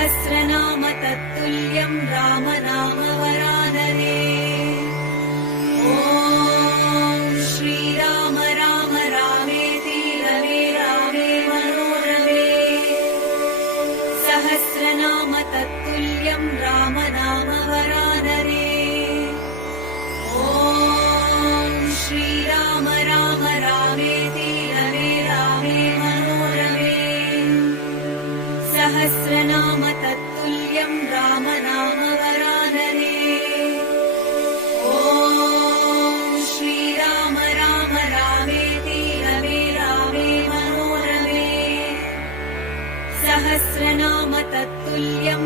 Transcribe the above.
सहस्रनाम तत्तुल्यं राम नाम वरानने। ॐ श्रीराम राम रामेति रमे रामे मनोरमे। सहस्रनाम तत्तुल्यं राम नाम वरानने। ॐ श्रीराम राम रामेति रमे रामे मनोरमे। सहस्रनाम तत्तुल्यं राम नाम वरानने। ॐ श्रीराम राम रामेति रमे रामे मनोरमे। सहस्रनाम तत्तुल्यं